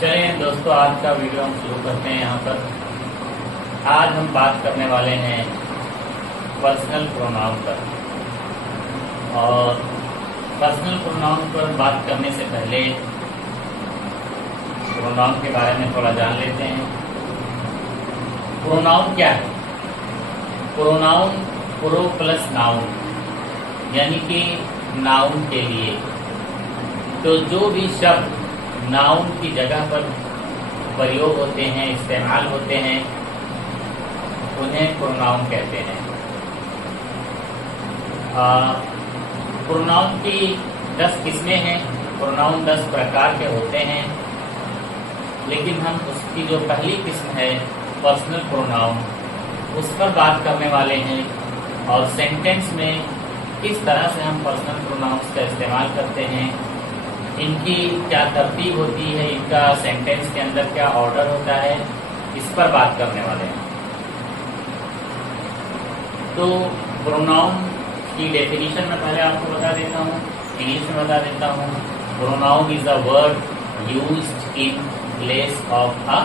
चलिए दोस्तों, आज का वीडियो हम शुरू करते हैं। यहाँ पर आज हम बात करने वाले हैं पर्सनल प्रोनाउन पर। और पर्सनल प्रोनाउन पर बात करने से पहले प्रोनाउन के बारे में थोड़ा जान लेते हैं। प्रोनाउन क्या है? प्रोनाउन प्रो प्लस नाउन, यानी कि नाउन के लिए। तो जो भी शब्द नाउन की जगह पर प्रयोग होते हैं, इस्तेमाल होते हैं, उन्हें प्रोनाउन कहते हैं। प्रोनाउन की 10 किस्में हैं। प्रोनाउन 10 प्रकार के होते हैं, लेकिन हम उसकी जो पहली किस्म है पर्सनल प्रोनाउन, उस पर बात करने वाले हैं। और सेंटेंस में किस तरह से हम पर्सनल प्रोनाउंस का इस्तेमाल करते हैं, इनकी क्या तरतीब होती है, इनका सेंटेंस के अंदर क्या ऑर्डर होता है, इस पर बात करने वाले हैं। तो प्रोनाउन की डेफिनेशन मैं पहले आपको बता देता हूँ, इंग्लिश में बता देता हूँ। Pronoun is a word used in place of a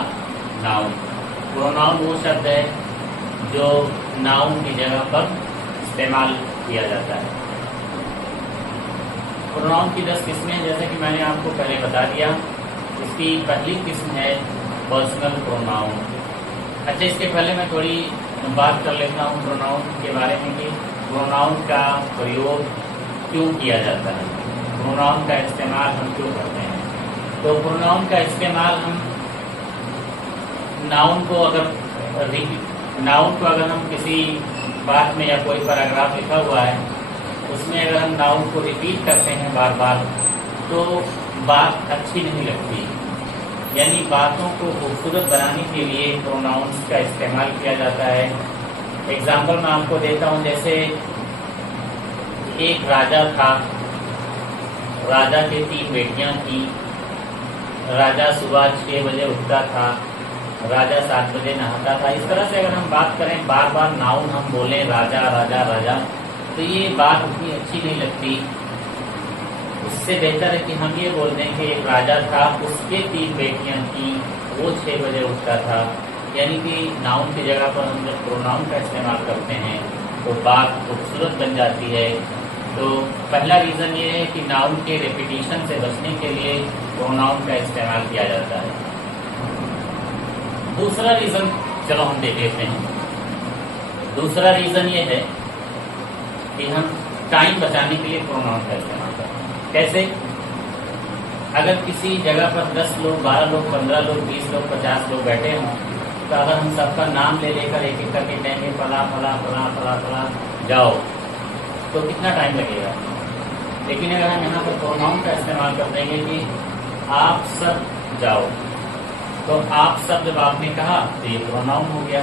noun. Pronoun वो शब्द है जो नाउन की जगह पर इस्तेमाल किया जाता है। प्रोनाउन की 10 किस्में, जैसे कि मैंने आपको पहले बता दिया। इसकी पहली किस्म है पर्सनल प्रोनाउन। अच्छा, इसके पहले मैं थोड़ी बात कर लेता हूँ प्रोनाउन के बारे में कि प्रोनाउन का प्रयोग क्यों किया जाता है, प्रोनाउन का इस्तेमाल हम क्यों करते हैं। तो प्रोनाउन का इस्तेमाल हम नाउन को अगर हम किसी बात में या कोई पैराग्राफ लिखा हुआ है, उसमें अगर हम नाउन को रिपीट करते हैं बार बार, तो बात अच्छी नहीं लगती। यानी बातों को खूबसूरत बनाने के लिए प्रोनाउंस का इस्तेमाल किया जाता है। एग्जाम्पल मैं आपको देता हूँ। जैसे एक राजा था, राजा के 3 बेटियां थी। राजा सुबह 6 बजे उठता था, राजा 7 बजे नहाता था। इस तरह से अगर हम बात करें, बार बार नाउन हम बोलें राजा राजा राजा, तो ये बात उतनी अच्छी नहीं लगती। उससे बेहतर है कि हम ये बोल दें कि एक राजा था, उसके 3 बेटियां थी, वो 6 बजे उठता था। यानी कि नाउन की जगह पर हम जब प्रोनाउन का इस्तेमाल करते हैं तो बात खूबसूरत बन जाती है। तो पहला रीज़न ये है कि नाउन के रेपिटिशन से बचने के लिए प्रोनाउन का इस्तेमाल किया जाता है। दूसरा रीज़न चलो हम देख लेते हैं। दूसरा रीज़न ये है कि हम टाइम बचाने के लिए प्रोनाउन का इस्तेमाल करते हैं। कैसे? अगर किसी जगह पर 10 लोग, 12 लोग, 15 लोग, 20 लोग, 50 लोग बैठे हों, तो अगर हम सबका नाम ले लेकर एक एक करके कहेंगे फला फला फला फला फला जाओ, तो कितना टाइम लगेगा। लेकिन अगर हम यहाँ पर प्रोनाउन का इस्तेमाल कर देंगे कि आप सब जाओ, तो आप सब जब आपने कहा तो ये प्रोनाउन हो गया।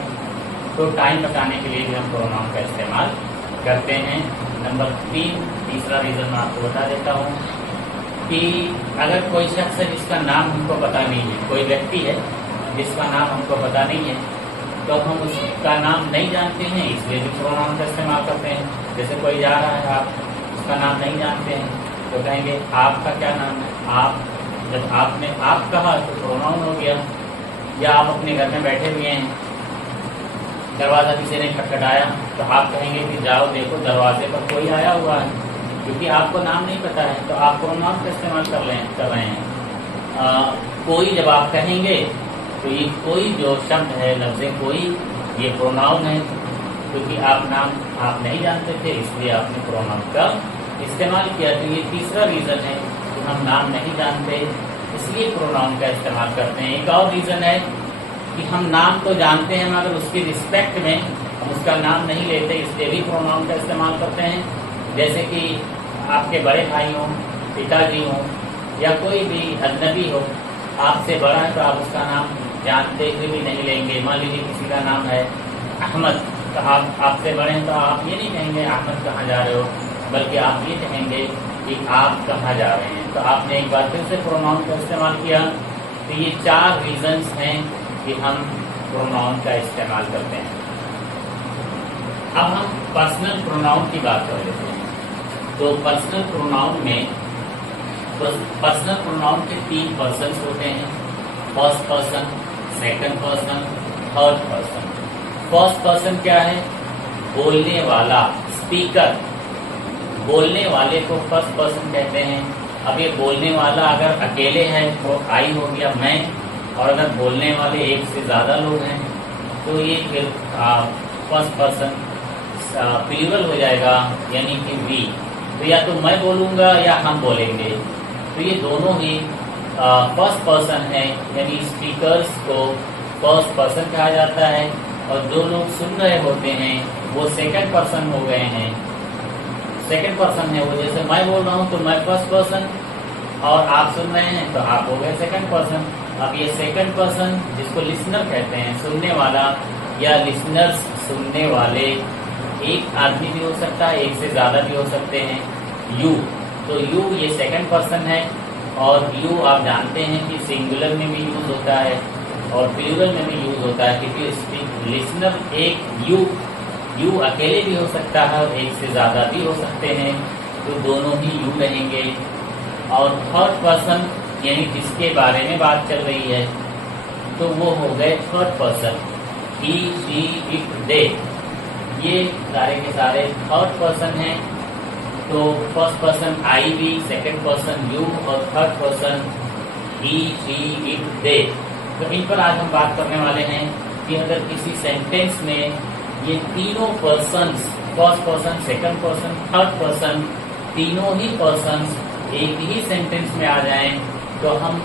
तो टाइम बचाने के लिए भी हम प्रोनाउन का इस्तेमाल करते हैं। नंबर 3, तीसरा रीज़न मैं आपको बता देता हूँ कि अगर कोई शख्स है जिसका नाम हमको पता नहीं है, कोई व्यक्ति है जिसका नाम हमको पता नहीं है, तो हम उसका नाम नहीं जानते हैं, इसलिए भी प्रोनाउन का इस्तेमाल करते हैं। जैसे कोई जा रहा है, आप उसका नाम नहीं जानते हैं, तो कहेंगे आपका क्या नाम है। आप, जब आपने आप कहा तो प्रोनाउन हो गया। या आप अपने घर में बैठे हुए हैं, दरवाज़ा किसी ने खटखटाया, तो आप कहेंगे कि जाओ देखो दरवाजे पर कोई आया हुआ है, क्योंकि आपको नाम नहीं पता है, तो आप प्रोनाउन का इस्तेमाल कर रहे हैं। कोई जब आप कहेंगे तो ये कोई जो शब्द है, लफ्ज़ कोई, ये प्रोनाउन है, क्योंकि आप नाम आप नहीं जानते थे, इसलिए आपने प्रोनाउन का इस्तेमाल किया। तो ये तीसरा रीज़न है कि हम नाम नहीं जानते, इसलिए प्रोनाउन का इस्तेमाल करते हैं। एक और रीज़न है कि हम नाम तो जानते हैं, मगर उसकी रिस्पेक्ट में हम उसका नाम नहीं लेते, इसलिए भी प्रोनाउन का इस्तेमाल करते हैं। जैसे कि आपके बड़े भाई हों, पिताजी हों, या कोई भी अजनबी हो, आपसे बड़ा है तो आप उसका नाम जानते हुए भी नहीं लेंगे। मान लीजिए किसी का नाम है अहमद, तो आप आपसे बड़े हैं तो आप ये नहीं कहेंगे अहमद कहाँ जा रहे हो, बल्कि आप ये कहेंगे कि आप कहाँ जा रहे हैं। तो आपने एक बार फिर से प्रोनाउन का इस्तेमाल किया। तो ये 4 रीजन्स हैं कि हम प्रोनाउन का इस्तेमाल करते हैं। अब हम पर्सनल प्रोनाउन की बात कर लेते हैं। तो पर्सनल प्रोनाउन में पर्सनल प्रोनाउन के 3 पर्सन्स होते हैं। First person, second person, third person. First person क्या है? बोलने वाला, स्पीकर। बोलने वाले को फर्स्ट पर्सन कहते हैं। अब ये बोलने वाला अगर अकेले है तो आई हो गया मैं, और अगर बोलने वाले एक से ज्यादा लोग हैं तो ये फिर फर्स्ट पर्सन प्लूरल हो जाएगा, यानी कि वी। तो या तो मैं बोलूंगा या हम बोलेंगे। तो ये दोनों ही फर्स्ट पर्सन है, यानी स्पीकर्स को फर्स्ट पर्सन कहा जाता है, और जो लोग सुन रहे होते हैं वो सेकंड पर्सन हो गए हैं। सेकंड पर्सन है वो, जैसे मैं बोल रहा हूँ तो मैं फर्स्ट पर्सन, और आप सुन रहे हैं तो आप हो गए सेकंड पर्सन। अब ये सेकंड पर्सन जिसको लिसनर कहते हैं, सुनने वाला या लिसनर्स, सुनने वाले, एक आदमी भी हो सकता है, एक से ज्यादा भी हो सकते हैं। यू, तो यू ये सेकंड पर्सन है, और यू आप जानते हैं कि सिंगुलर में भी यूज होता है और प्लूरल में भी यूज होता है, क्योंकि लिसनर एक यू अकेले भी हो सकता है और एक से ज्यादा भी हो सकते हैं, तो दोनों ही यू रहेंगे। और थर्ड पर्सन यानी जिसके बारे में बात चल रही है तो वो हो गए third person, he, she, it, they. ये सारे के सारे थर्ड पर्सन हैं। तो फर्स्ट पर्सन आई भी, सेकंड पर्सन यू, और third person he, she, it, they. तो इन पर आज हम बात करने वाले हैं कि अगर किसी सेंटेंस में ये तीनों persons, first person, second person, third person, तीनों ही पर्सन्स एक ही सेंटेंस में आ जाएं तो हम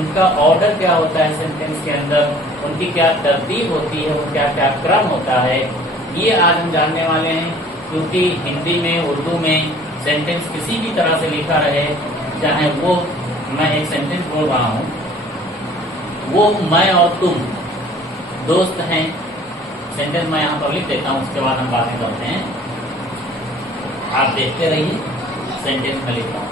उनका ऑर्डर क्या होता है सेंटेंस के अंदर, उनकी क्या तरतीब होती है, वो क्या क्या क्रम होता है, ये आज हम जानने वाले हैं। क्योंकि हिंदी में, उर्दू में सेंटेंस किसी भी तरह से लिखा रहे, चाहे वो, मैं एक सेंटेंस बोल रहा हूँ, वो मैं और तुम दोस्त हैं, सेंटेंस मैं यहाँ पर लिख देता हूँ, उसके बाद हम बातें करते हैं। आप देखते रहिए, सेंटेंस में लिख रहा हूँ।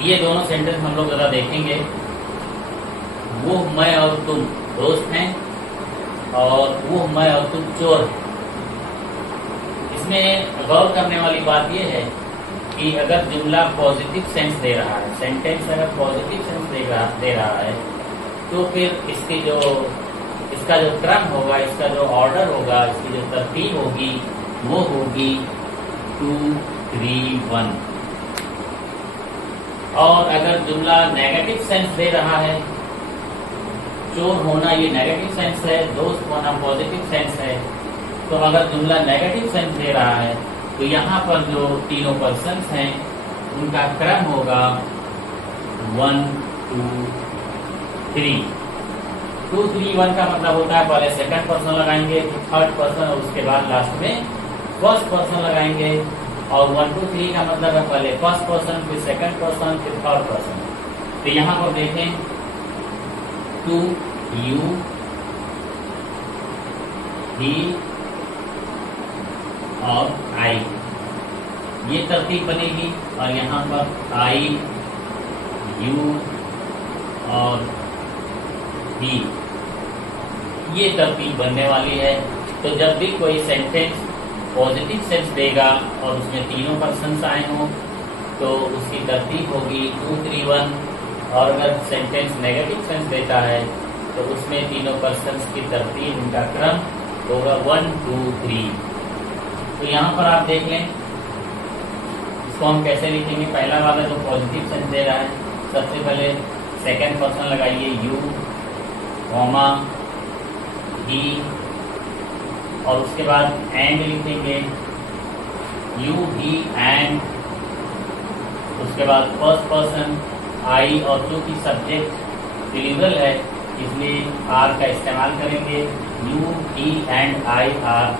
ये दोनों सेंटेंस हम लोग जरा देखेंगे। वो मैं और तुम दोस्त हैं, और वो मैं और तुम चोर हैं। इसमें गौर करने वाली बात यह है कि अगर जुमला पॉजिटिव सेंस दे रहा है, सेंटेंस अगर पॉजिटिव सेंस दे रहा है, तो फिर इसका जो क्रम होगा, इसका जो ऑर्डर होगा, इसकी जो तरतीब होगी, वो होगी 2, 3, 1। और अगर जुमला नेगेटिव सेंस दे रहा है, चोर होना ये नेगेटिव सेंस है, दोस्त होना पॉजिटिव सेंस है, तो अगर जुमला नेगेटिव सेंस दे रहा है तो यहाँ पर जो तीनों पर्सन्स हैं उनका क्रम होगा 1, 2, 3। 2, 3, 1 का मतलब होता है पहले सेकंड पर्सन लगाएंगे, फिर थर्ड पर्सन, और उसके बाद लास्ट में फर्स्ट पर्सन लगाएंगे। और 1, 2, 3 का मतलब है पहले फर्स्ट पर्सन, फिर सेकंड पर्सन, फिर थर्ड पर्सन। तो यहाँ पर देखें, टू, यू, ही और आई, ये तरतीब बनेगी। और यहाँ पर आई, यू और ही, ये तरतीब बनने वाली है। तो जब भी कोई सेंटेंस पॉजिटिव सेंस देगा और उसमें तीनों पर्सन्स आए हों तो उसकी तरतीब होगी 2, 3, 1। और अगर सेंटेंस नेगेटिव सेंस देता है तो उसमें तीनों पर्सन्स की तरतीब, उनका क्रम होगा 1, 2, 3। तो यहाँ पर आप देख लें, इसको हम कैसे लिखेंगे। पहला वाला जो पॉजिटिव सेंस दे रहा है, सबसे पहले सेकंड पर्सन लगाइए, यू, कॉमा, ही, और उसके बाद एंड लिखेंगे, यू ही एंड, उसके बाद फर्स्ट पर्सन आई, और जो कि सब्जेक्ट प्लूरल है इसलिए आर का इस्तेमाल करेंगे, you he and I R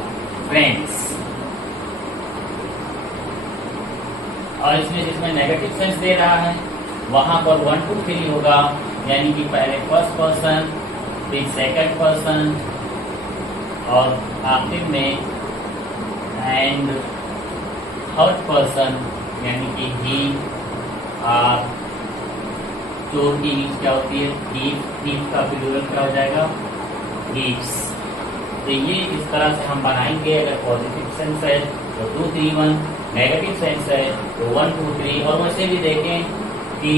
friends. और इसमें जिसमें नेगेटिव सेंस दे रहा है वहां पर 1 2 3 होगा, यानी कि पहले फर्स्ट पर्सन, फिर सेकंड पर्सन और आखिर में एंड थर्ड पर्सन, यानी कि ही आर। जो हीव्स क्या होती है, हीव का प्लूरल क्या हो जाएगा, हीव्स। तो ये इस तरह से हम बनाएंगे। अगर पॉजिटिव सेंस है तो 2 3 1, नेगेटिव सेंस है तो 1 2 3। और वैसे भी देखें कि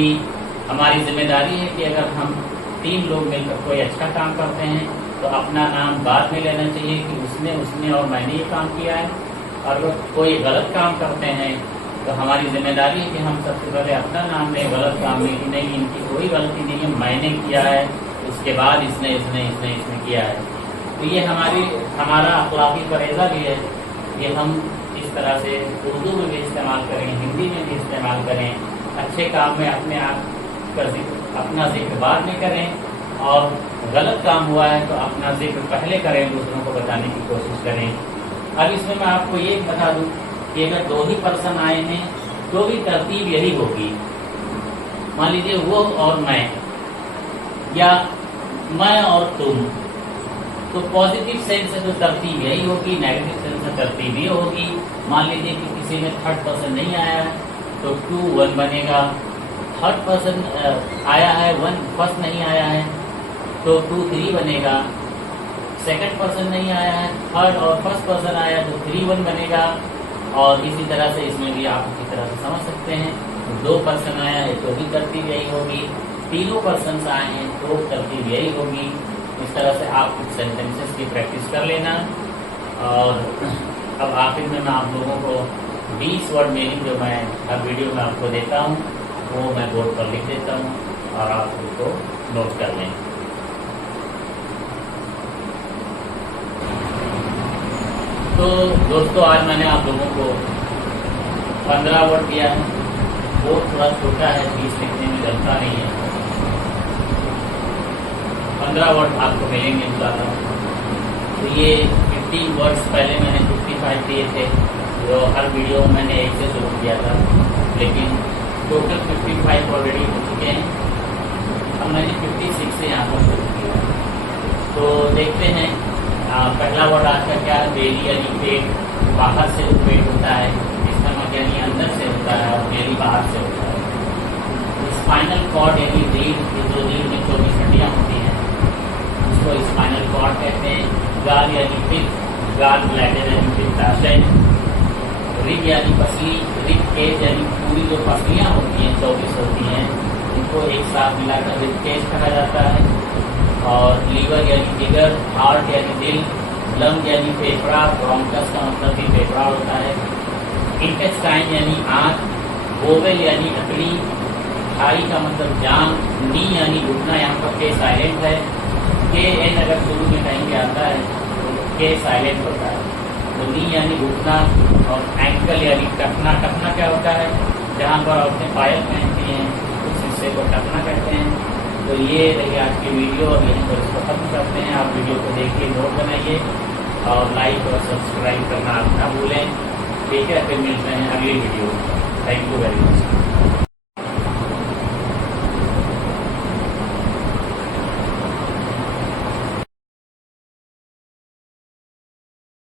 हमारी जिम्मेदारी है कि अगर हम 3 लोग मिलकर कोई अच्छा काम करते हैं तो अपना नाम बाद में लेना चाहिए कि उसने और मैंने ये काम किया है। और अगर कोई गलत काम करते हैं तो हमारी जिम्मेदारी है कि हम सबसे पहले अपना नाम लें गलत काम में, कि नहीं इनकी कोई गलती नहीं है, मैंने किया है, उसके बाद इसने किया है। तो ये हमारा अखलाकी फरेज़ा भी है। ये हम इस तरह से उर्दू में भी इस्तेमाल करें, हिंदी में भी इस्तेमाल करें। अच्छे काम में अपने आप अपना जिक्र बाद में करें, और गलत काम हुआ है तो अपना जिक्र पहले करें, दूसरों को बताने की कोशिश करें। अब इसमें मैं आपको ये बता दूं कि अगर 2 ही पर्सन आए हैं तो भी तरतीब यही होगी। मान लीजिए वो और मैं, या मैं और तुम, तो पॉजिटिव सेंस से तो तरतीब यही होगी, नेगेटिव सेंस से तरतीब ये होगी। मान लीजिए कि किसी में थर्ड पर्सन नहीं आया है तो 2 1 बनेगा। थर्ड पर्सन आया है, 1 फर्स्ट नहीं आया है तो 2 3 बनेगा। सेकंड पर्सन नहीं आया है, थर्ड और फर्स्ट पर्सन आया तो 3 1 बनेगा। और इसी तरह से इसमें भी आप इसी तरह से समझ सकते हैं। 2 पर्सन आया है तो भी तरतीब यही होगी, 3 पर्सन आए हैं तो तरतीब यही होगी। इस तरह से आप कुछ सेंटेंसेस की प्रैक्टिस कर लेना। और अब आखिर में मैं आप लोगों को 20 वर्ड मीनिंग जो मैं हर वीडियो में आपको देता हूँ वो मैं बोर्ड पर लिख देता हूँ और आप उसको नोट कर लें। तो दोस्तों आज मैंने आप लोगों को 15 वर्ड दिया है, वो थोड़ा छोटा है, 20 लिखने में जलता नहीं है। 15 वर्ड आपको मिलेंगे इंशाल्लाह। तो ये 50 वर्ड्स पहले मैंने 55 दिए थे, जो हर वीडियो में मैंने 1 से शुरू किया था, लेकिन टोटल 55 ऑलरेडी हो चुके हैं। अब मैंने 56 से यहाँ पर शुरू किया। तो देखते हैं पहला वर्ड आज का क्या है, बेली यानी पेट। बाहर से जो पेट होता है, स्टमक यानी अंदर से होता है, और बेली बाहर से होता है। स्पाइनल कॉर्ड यानी रीढ़, जो रीढ़ में 24 हड्डियाँ होती हैं उसको स्पाइनल कॉर्ड कहते हैं। गाल यानी पित्त, गाल ब्लैडर यानी पित्ताशय। रिब यानी पसली, रिब केज यानी पूरी जो पसलियाँ होती हैं 24 होती हैं उनको एक साथ मिलाकर रिब केज कहा जाता है। और लीवर यानी जिगर, हार्ट यानी दिल, लंग यानी फेफड़ा, ब्रोंकस का मतलब भी फेफड़ा होता है। इंटेस्टाइन यानी आँख, वोवेल यानी अकड़ी, थाई का मतलब जान, नी यानी घुटना, यहाँ पर के साइलेंट है। के एन अगर शुरू में कहीं भी आता है तो के साइलेंट होता है। तो नी यानी घुटना, और एंकल यानी टखना। टखना क्या होता है, जहाँ पर औरतें पायल पहनती हैं उस हिस्से को टखना कहते हैं। तो ये रही आज की वीडियो, और यहीं पर इसको खत्म करते हैं। आप वीडियो को देखिए, नोट बनाइए और लाइक और सब्सक्राइब करना आप ना भूलें। ठीक है, फिर मिलते हैं अगली video. Thank you very much.